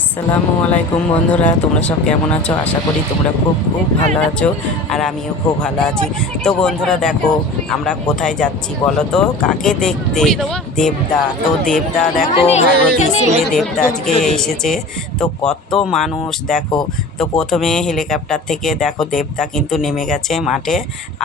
আসসালামু আলাইকুম বন্ধুরা, তোমরা সব কেমন আছো? আশা করি তোমরা খুব খুব ভালো আছো, আর আমিও খুব ভালো আছি। তো বন্ধুরা দেখো, আমরা কোথায় যাচ্ছি বলো তো? কাকে দেখতে? দেবদা। তো দেবদা দেখো, ভাগবতী স্কুলে দেবদা আজকে এসেছে। তো কত মানুষ দেখো। তো প্রথমে হেলিকপ্টার থেকে দেখো দেবদা কিন্তু নেমে গেছে মাঠে।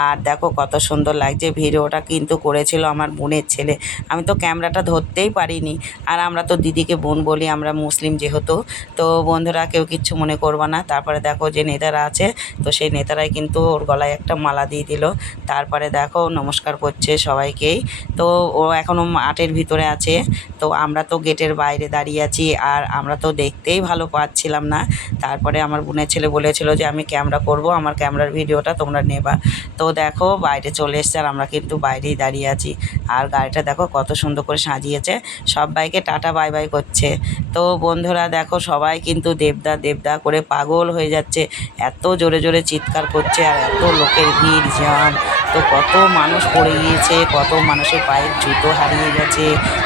আর দেখো কত সুন্দর লাগছে। ভিডিওটা কিন্তু করেছিল আমার বোনের ছেলে। আমি তো ক্যামেরাটা ধরতেই পারিনি। আর আমরা তো দিদিকে বোন বলি, আমরা মুসলিম যেহেতু। তো বন্ধুরা কেউ কিচ্ছু মনে করবা না। তারপরে দেখো যে নেতারা আছে, তো সেই নেতারাই কিন্তু ওর গলায় একটা মালা দিয়ে দিল। তারপরে দেখো নমস্কার করছে সবাইকেই। তো ও এখনও মাঠের ভিতরে আছে। তো আমরা তো গেটের বাইরে দাঁড়িয়ে আছি, আর আমরা তো দেখতেই ভালো পাচ্ছিলাম না। তারপরে আমার বোনের ছেলে বলেছিল যে আমি ক্যামেরা করব, আমার ক্যামেরার ভিডিওটা তোমরা নেবা। তো দেখো বাইরে চলে এসছে, আর আমরা কিন্তু বাইরেই দাঁড়িয়ে আছি। আর গাড়িটা দেখো কত সুন্দর করে সাজিয়েছে, সবাইকে টাটা বাই বাই করছে। তো বন্ধুরা দেখো সবাই কিন্তু দেবদা দেবদা করে পাগল হয়ে যাচ্ছে, এত জোরে জোরে চিৎকার করছে, আর এত লোকের ভিড় জ্যাম। তো কত মানুষ পড়ে গিয়েছে, কত মানুষের পায়ের জুতো হারিয়ে গেছে।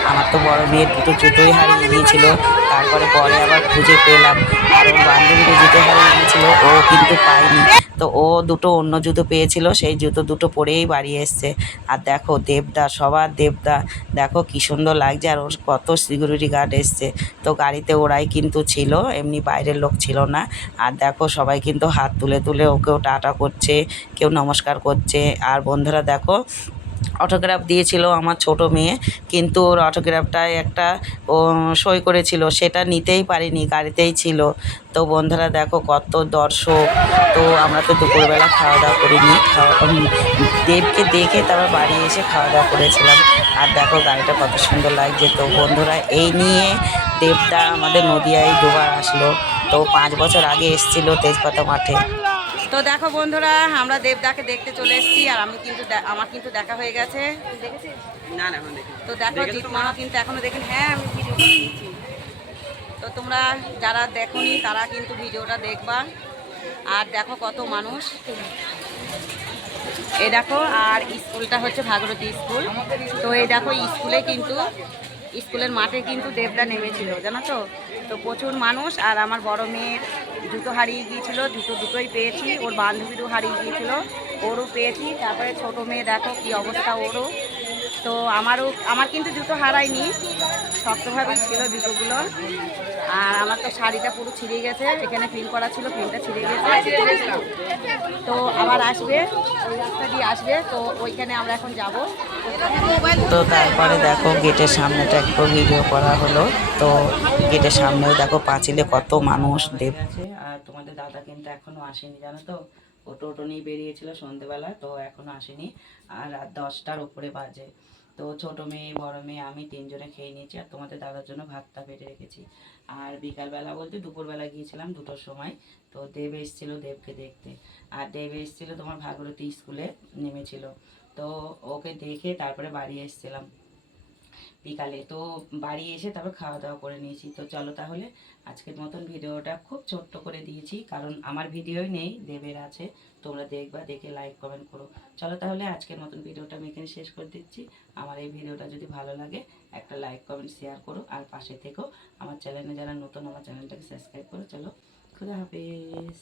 আমার তো বড় মেয়ের দুটো জুতোই হারিয়ে গিয়েছিল। তারপরে পরে আবার খুঁজে পেলাম। আর ওর বান্ধবীরও জুতো হারিয়ে গিয়েছিল, ও কিন্তু পায়নি। তো ও দুটো অন্য জুতো পেয়েছিল, সেই জুতো দুটো পরেই বাড়ি এসছে। আর দেখো দেবদা, সবার দেবদা। দেখো কী সুন্দর লাগছে, আর ওর কত সিকিউরিটি গার্ড এসছে। তো গাড়িতে ওরাই কিন্তু ছিল, এমনি বাইরের লোক ছিল না। আর দেখো সবাই কিন্তু হাত তুলে তুলে ওকেও টাটা করছে, কেউ নমস্কার করছে। আর বন্ধুরা দেখো, অটোগ্রাফ দিয়েছিল আমার ছোট মেয়ে, কিন্তু ওর অটোগ্রাফটায় একটা ও সই করেছিল, সেটা নিতেই পারিনি, গাড়িতেই ছিল। তো বন্ধুরা দেখো কত দর্শক। তো আমরা তো দুপুরবেলা খাওয়া দাওয়া করিনি, দেবকে দেখে তারপর বাড়ি এসে খাওয়া দাওয়া করেছিলাম। আর দেখো গাড়িটা কত সুন্দর লাগছে। তো বন্ধুরা এই নিয়ে দেবদা আমাদের নদিয়ায় দুবার আসলো। তো 5 বছর আগে এসেছিল তেজপাতা মাঠে। তো দেখো বন্ধুরা, আমরা দেবদাকে দেখতে চলে এসেছি, আর আমি কিন্তু আমার কিন্তু দেখা হয়ে গেছে। না না, এখন দেখি। তো দেখো জিৎমাও কিন্তু এখনো দেখেন। হ্যাঁ, আমি ভিডিও দিয়েছি। তো তোমরা যারা দেখোনি তারা কিন্তু ভিডিওটা দেখবা। আর দেখো কত মানুষ, এই দেখো। আর স্কুলটা হচ্ছে ভাগরতী স্কুল। তো এই দেখো স্কুলে কিন্তু, স্কুলের মাঠে কিন্তু দেবদা নেমেছিল, জানো তো। তো প্রচুর মানুষ। আর আমার বড় মেয়ের জুতো হারিয়ে গিয়েছিল, জুতো দুটোই পেয়েছি। ওর বান্ধবীরও হারিয়ে গিয়েছিল, ওরও পেয়েছি। তারপরে ছোট মেয়ে দেখো কি অবস্থা ওরও। তো আমার কিন্তু জুতো হারায়নি, শক্তভাবেই ছিল জুতোগুলো। আর আমার তো শাড়িটা পুরো ছিঁড়ে গেছে, এখানে পিন করা ছিল, পিনটা ছিঁড়ে গেছে। তো আবার আসবে, ওই রাস্তা দিয়ে আসবে, তো ওইখানে আমরা এখন যাব। তো তারপরে দেখো গেটের সামনেটা একটু ভিডিও করা হলো। তো গেটের সামনেও দেখো পাঁচিলে কত মানুষ দেব আছে। আর তোমাদের দাদা কিন্তু এখনো আসেনি, জানো তো। ও টোটো নিয়ে বেরিয়েছিল সন্ধেবেলা, তো এখনো আসেনি। আর রাত 10টার উপরে বাজে। তো ছোটো মেয়ে, বড় মেয়ে, আমি তিনজনে খেয়ে নিয়েছি, আর তোমাদের দাদার জন্য ভাতটা বেড়ে রেখেছি। আর বিকালবেলা বলতে দুপুরবেলা গিয়েছিলাম 2টোর সময়। তো দেব এসেছিলো দেবকে দেখতে। আর দেব এসেছিলো তোমার ভাগরতী স্কুলে নেমেছিল। তো ওকে দেখে তারপরে বাড়ি এসেছিলাম বিকালে। তো বাড়ি এসে তারপর খাওয়া দাওয়া করে নিয়েছি। তো চলো তাহলে আজকের মতন ভিডিওটা খুব ছোট্ট করে দিয়েছি, কারণ আমার ভিডিওই নেই, দেবের আছে। তোমরা দেখবা, দেখে লাইক কমেন্ট করো। চলো তাহলে আজকের মতন ভিডিওটা আমি এখানে শেষ করে দিচ্ছি। আমার এই ভিডিওটা যদি ভালো লাগে একটা লাইক কমেন্ট শেয়ার করো, আর পাশে থেকো। আমার চ্যানেলে যারা নতুন, আমার চ্যানেলটাকে সাবস্ক্রাইব করো। চলো, খুদা হাফেজ।